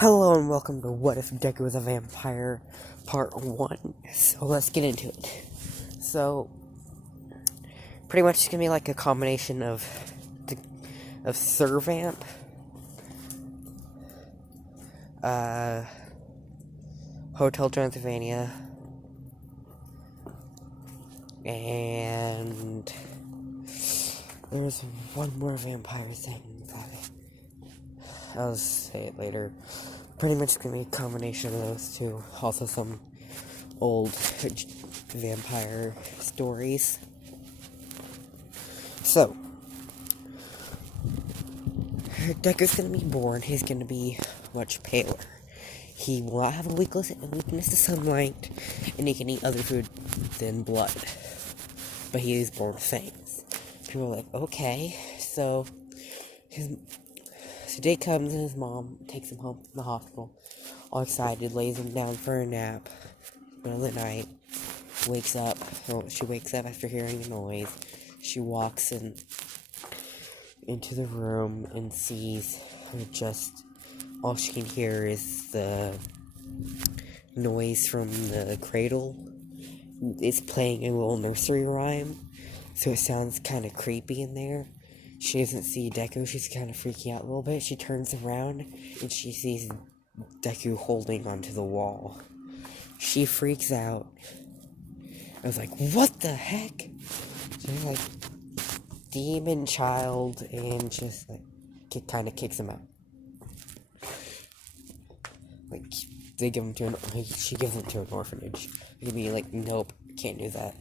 Hello and welcome to What If Deku Was a Vampire Part 1. So let's get into it. So, pretty much it's going to be like a combination of Sir Vamp, Hotel Transylvania, and there's one more vampire thing that I'll say it later. Pretty much it's gonna be a combination of those two. Also some old vampire stories. So, Deku's gonna be born. He's gonna be much paler. He will not have a weakness to sunlight, and he can eat other food than blood. But he is born with fangs. People are like, okay, so day comes and his mom takes him home from the hospital. All excited, lays him down for a nap. Middle of the night, wakes up. She wakes up after hearing a noise. She walks into the room and sees all she can hear is the noise from the cradle. It's playing a little nursery rhyme, so it sounds kind of creepy in there. She doesn't see Deku. She's kind of freaking out a little bit. She turns around and she sees Deku holding onto the wall. She freaks out. I was like, what the heck? She's like, demon child, and just like kind of kicks him out. Like, she gives him to an orphanage. You'd be like, nope, can't do that.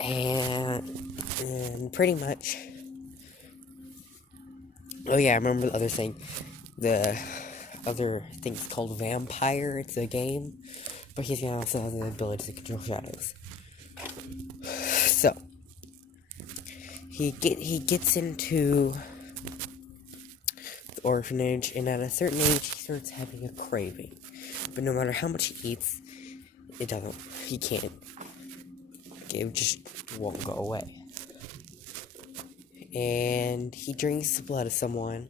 And pretty much, oh yeah, I remember the other thing. The other thing's called Vampire. It's a game, but he's gonna also have the ability to control shadows. So he gets into the orphanage, and at a certain age, he starts having a craving. But no matter how much he eats, he can't. It just won't go away. And he drinks the blood of someone.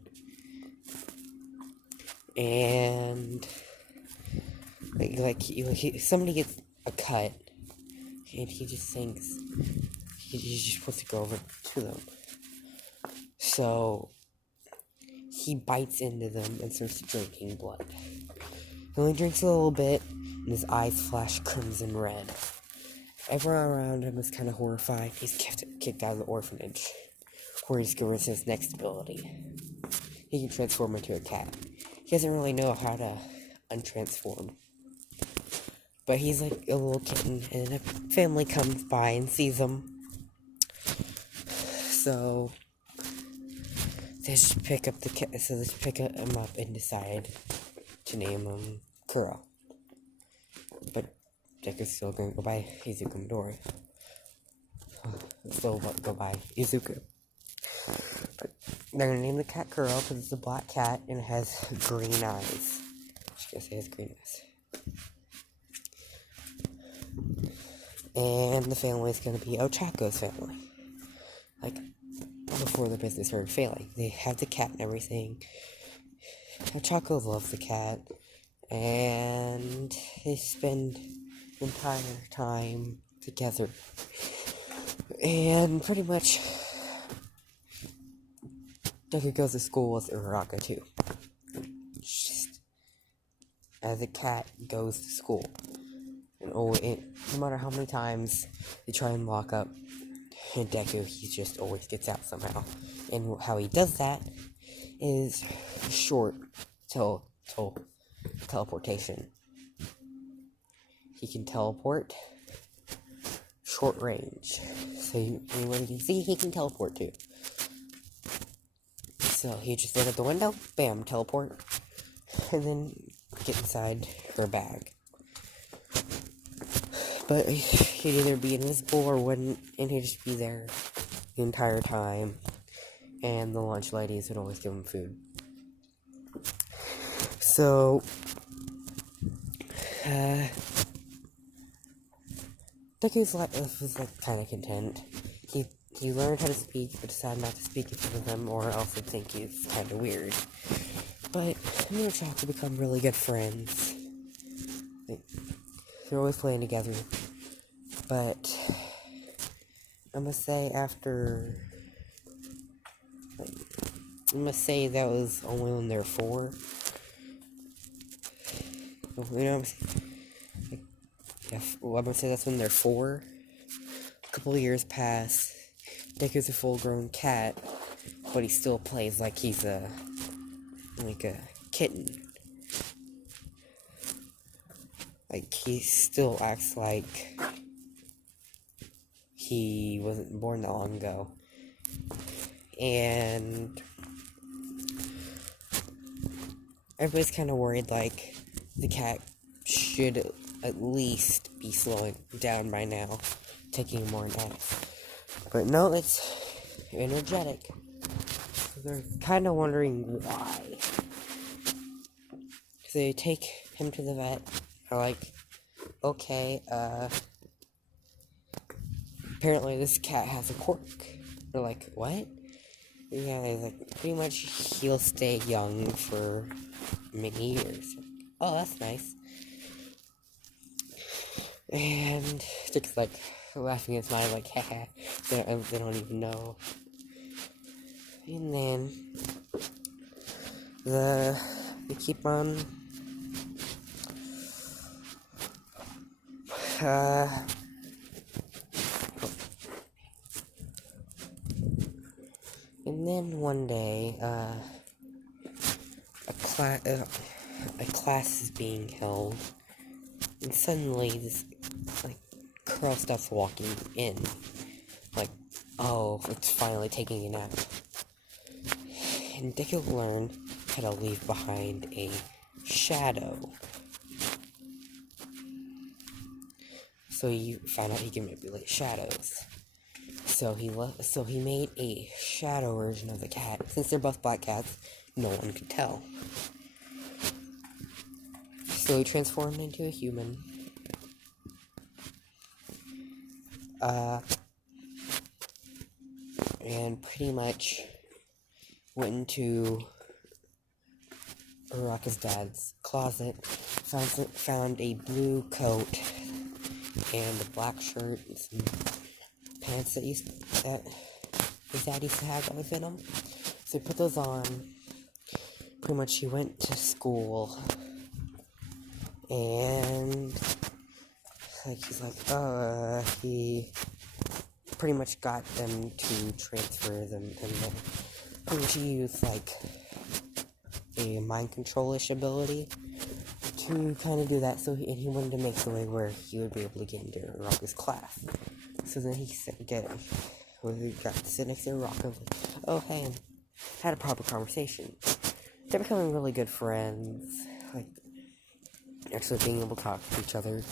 And somebody gets a cut, and he just thinks he's just supposed to go over to them. So he bites into them and starts drinking blood. He only drinks a little bit, and his eyes flash crimson red. Everyone around him is kind of horrified. He's kicked out of the orphanage, where he's given his next ability. He can transform into a cat. He doesn't really know how to untransform. But he's like a little kitten, and a family comes by and sees him. So they just pick up him up and decide to name him Kuro. But Deku's still gonna go by Izuku Midori. Still go by Izuku. But they're gonna name the cat Kuro because it's a black cat and it has green eyes. I guess it has green eyes. And the family is gonna be Ochako's family. Like, before the business started failing. They have the cat and everything. Ochako loves the cat. And they spend the entire time together. And pretty much Deku goes to school with Uraraka too. Just as a cat goes to school. And no matter how many times they try and lock up Deku, he just always gets out somehow. And how he does that is short teleportation. He can teleport short range. So anyone he can see, he can teleport to. So he just look at the window, bam, teleport, and then get inside their bag. But he'd either be invisible or wouldn't, and he'd just be there the entire time. And the lunch ladies would always give him food. So Deku's life was kind of content. He learned how to speak, but decided not to speak in front of them, or else they'd think he's kind of weird. But me and Choco become really good friends. They're always playing together. But I'm gonna say that was only when they're 4. You know what I'm saying? I'm gonna say that's when they're 4. A couple of years pass. Deku's a full-grown cat, but he still plays like he's a kitten. Like, he still acts like he wasn't born that long ago. And everybody's kind of worried, like, the cat should at least be slowing down by now, taking more naps. But no, it's energetic. So they're kind of wondering why. So they take him to the vet. They're like, okay, apparently this cat has a quirk. They're like, what? Yeah, he's like, pretty much he'll stay young for many years. Oh, that's nice. And Dick's like laughing and smiling, like, haha, they don't even know. And then they keep on and then one day a class is being held, and suddenly this girl starts walking in, like, oh, it's finally taking a nap. And Dick will learn how to leave behind a shadow. So he found out he can manipulate shadows. So he made a shadow version of the cat. Since they're both black cats, no one could tell. So he transformed into a human. And pretty much went into Uraraka's dad's closet, found a blue coat and a black shirt and some pants that his dad used to have that would fit him. So he put those on. Pretty much he went to school, and he pretty much got them to transfer them, and then pretty much he used a mind control-ish ability to kind of do that. So he wanted to make a way where he would be able to get into Uraraka's class. So then he got to sit next to Uraraka, like, oh hey, and had a proper conversation. They're becoming really good friends, like actually being able to talk to each other.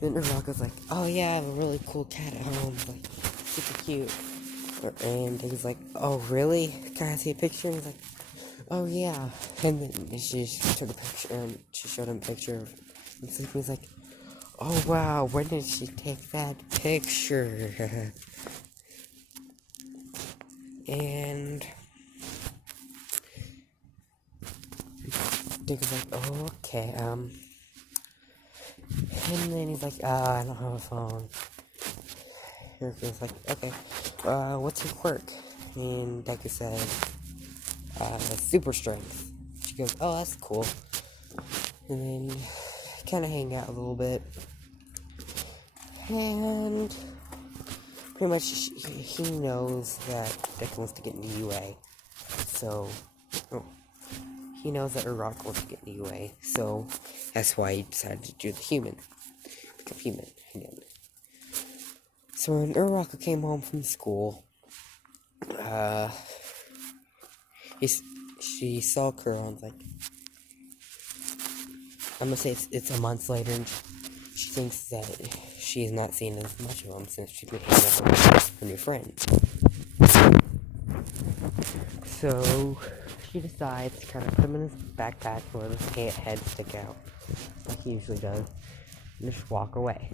Then Uraraka's like, oh yeah, I have a really cool cat at home, like super cute. And he's like, oh really? Can I see a picture? And he's like, oh yeah. And then she took a picture, and she showed him a picture of him sleeping. He's like, oh wow, when did she take that picture? And Dick is like, oh okay, and then he's like, I don't have a phone. Hiraka's like, okay, what's your quirk? And Deku said, super strength. She goes, oh, that's cool. And then kind of hang out a little bit. And pretty much he knows that Deku wants to get into UA. So, he knows that Uraraka wants to get into UA. So, that's why he decided to do the human. Become human again. So when Uraraka came home from school, she saw Kuro and was like, I'm gonna say it's a month later, and she thinks that she's not seen as much of him since she's been hanging out with her new friend. So she decides to kind of put him in his backpack where his head stick out, like he usually does, and just walk away.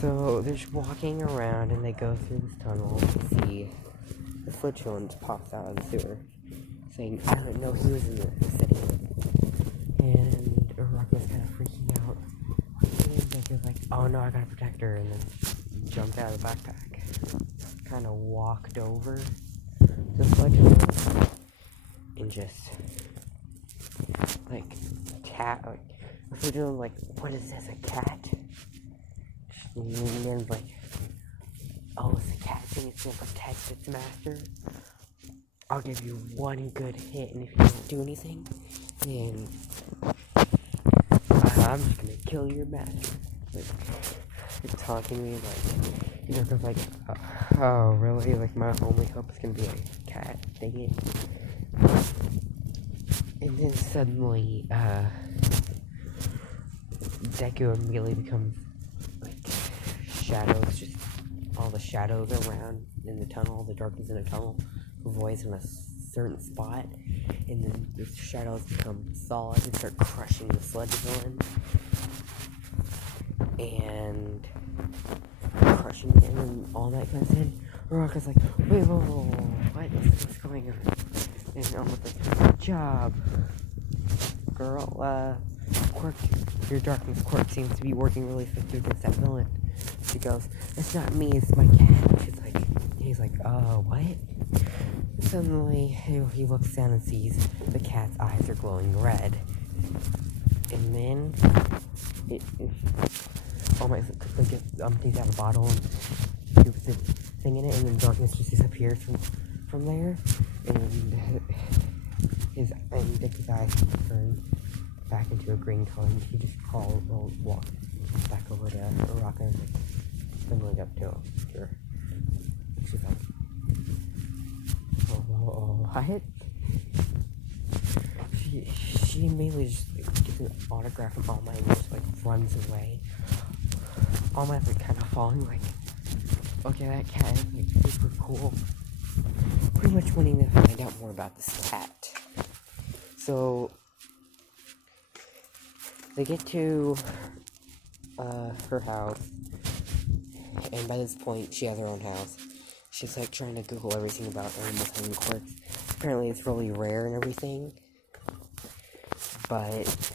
So they're just walking around, and they go through this tunnel to see the Switzerland pops out of the sewer. saying, I don't know, he was in the city. And Rocco's kind of freaking out. And Deku's like, oh no, I gotta protect her. And then jumped out of the backpack. Kind of walked over the sledgehammer. And just, like, so doing, like, what is this, a cat? And then, like, oh, it's a cat thing, it's gonna protect its master. I'll give you one good hit, and if you don't do anything, then I'm just gonna kill your master. Like, it's taunting me, like, you know, cause like, oh, really? Like, my only hope is gonna be a cat, dang it. And then suddenly, Deku immediately becomes, like, shadows, just all the shadows around in the tunnel, the darkness in the tunnel, voice in a certain spot, and then the shadows become solid and start crushing the sledge villain, and crushing it, and then all that comes in. Rocco's like, wait, whoa, what's going on? And I'm like, good job, girl, Quirk, your darkness quirk seems to be working really effective against that villain. She goes, it's not me, it's my cat. He's like, oh, what? Suddenly, he looks down and sees the cat's eyes are glowing red. And then, it almost quickly gets empties out a bottle and shoots the thing in it, and then darkness just disappears from there. And Dicky's eyes turn back into a green color, and he just walks back over to Rocco and stumbling up to her. She's like, oh, what? She immediately just gets an autograph from All Might and just like runs away. All Might's like kind of falling, like, okay, that cat is like super cool. Pretty much wanting to find out more about this cat. So they get to her house, and by this point she has her own house. She's like trying to Google everything about animals having quirks. Apparently it's really rare and everything, but it's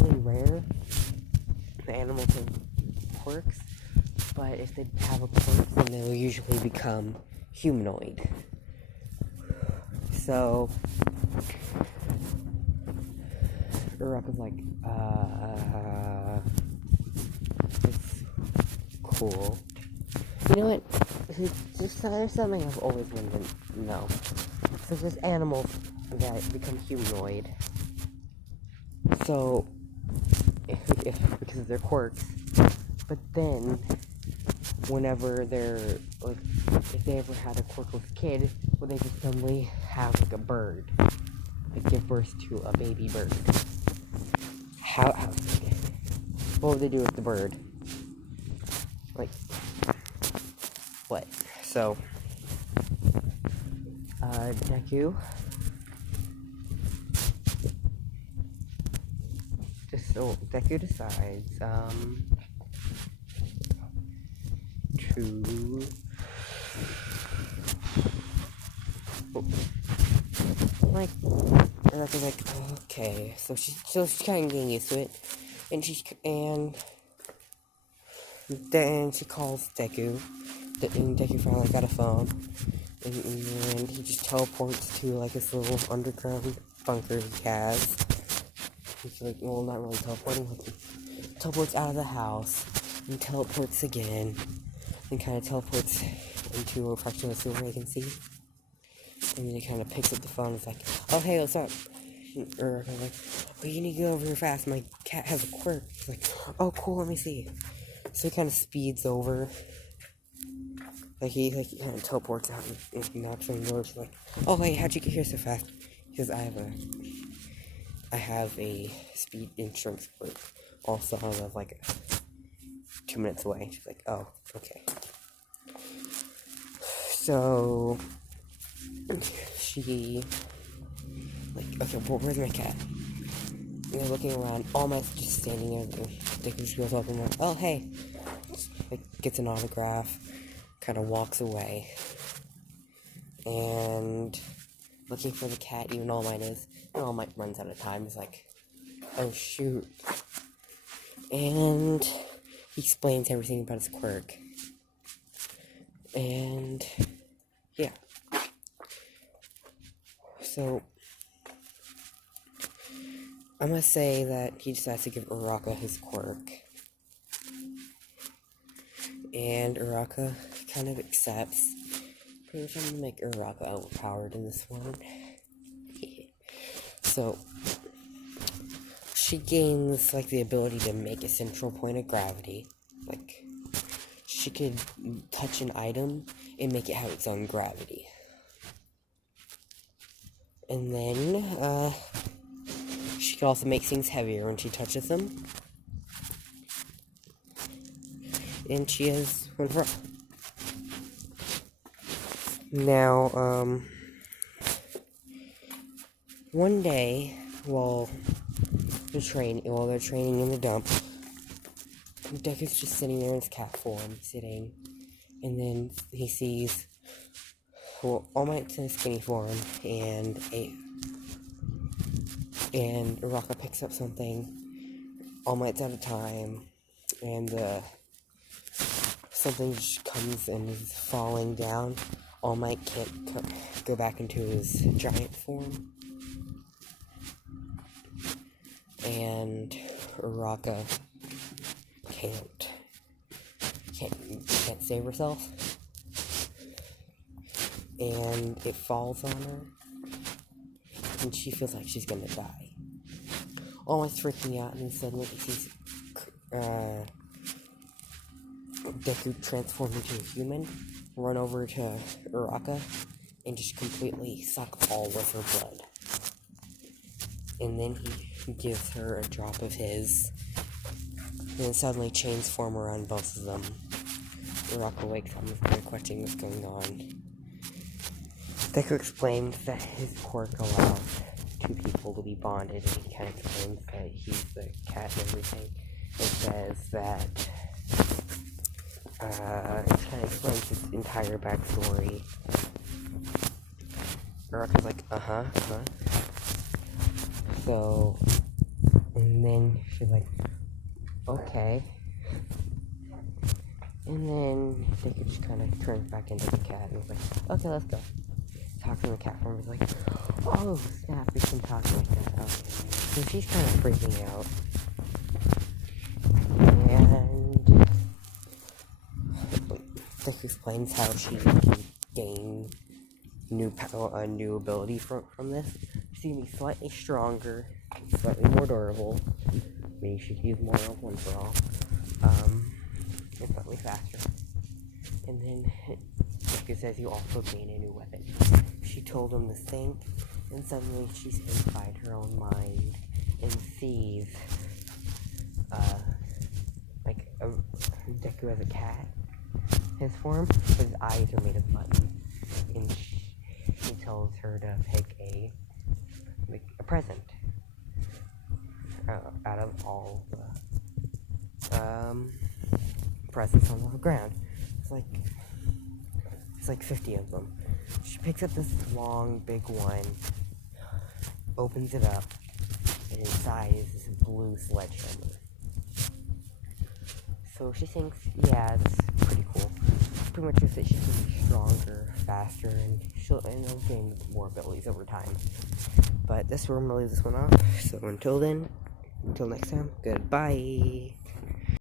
really rare. The animals have quirks, but if they have a quirk, then they'll usually become humanoid. So Uraraka's like, it's cool. You know what? There's something I've always wanted to know. So there's animals that become humanoid. So, because of their quirks. But then, whenever they're, like, if they ever had a quirkless kid, would they just suddenly have, like, a bird? Like, give birth to a baby bird. How what would they do with the bird? Like, what? So, Deku decides, to like, and I was like, okay, so she's kind of getting used to it, and then she calls Deku, and Deku finally got a phone, and he just teleports to like this little underground bunker he has. He's like, well, not really teleporting, like he teleports out of the house, and teleports again, and kind of teleports into a fraction of the sewer I can see. And then he kind of picks up the phone and is like, oh, hey, what's up? Or I'm like, oh, you need to go over here fast. My cat has a quirk. He's like, oh, cool, let me see. So he kind of speeds over. Like, he kind of teleports out and knocks on the door. She's like, oh, wait, how'd you get here so fast? He says, I have a speed insurance quirk. Also, I live like 2 minutes away. She's like, oh, okay. So she, like, okay, well, where's my cat? And they're looking around, All Might's just standing there, Deku just goes up and like, oh, hey, like, gets an autograph, kind of walks away, and looking for the cat. Even All Might is, and All Might runs out of time. He's like, oh shoot, and he explains everything about his quirk, and yeah. So I must say that he decides to give Uraka his quirk. And Uraka kind of accepts. Pretty much I'm gonna make Uraka overpowered in this one. So she gains like the ability to make a central point of gravity. Like she could touch an item and make it have its own gravity. And then she can also make things heavier when she touches them. And she has one for all. Now, one day, while they're training in the dump, Deku's just sitting there in his cat form, sitting, and then he sees, All Might's in his skinny form, and Uraka picks up something. All Might's out of time, and something just comes and is falling down. All Might can't go back into his giant form, and Uraka can't save herself, and it falls on her, and she feels like she's gonna die. All Might's freaking out, and then suddenly he sees Deku transform into a human, run over to Uraka, and just completely suck all of her blood. And then he gives her a drop of his, and then suddenly chains form around both of them. Uraka wakes up and is questioning what's going on. Deku explains that his quirk allows two people to be bonded, and he kind of explains that he's the cat and everything, and says that it kind of explains his entire backstory. Uraka's like, So, and then she's like, okay. And then Deku just kind of turns back into the cat and was like, okay, let's go. Talks in the cat form, he's like, oh snap, we can talk like that. Okay. So she's kind of freaking out. And Deku explains how she can gain a new ability from this. She's gonna be slightly stronger, slightly more durable, meaning she can use more of One For All, and slightly faster. And then Deku says you also gain a new weapon. She told him to think, and suddenly she's inside her own mind and sees Deku as a cat. His form, his eyes are made of buttons, and she tells her to pick a present out of all the presents on the ground. It's like 50 of them. She picks up this long, big one, opens it up, and inside is this blue sledgehammer. So she thinks, yeah, it's pretty cool. Pretty much just that she can be stronger, faster, and she'll gain more abilities over time. But this will really this one off. So until next time, goodbye.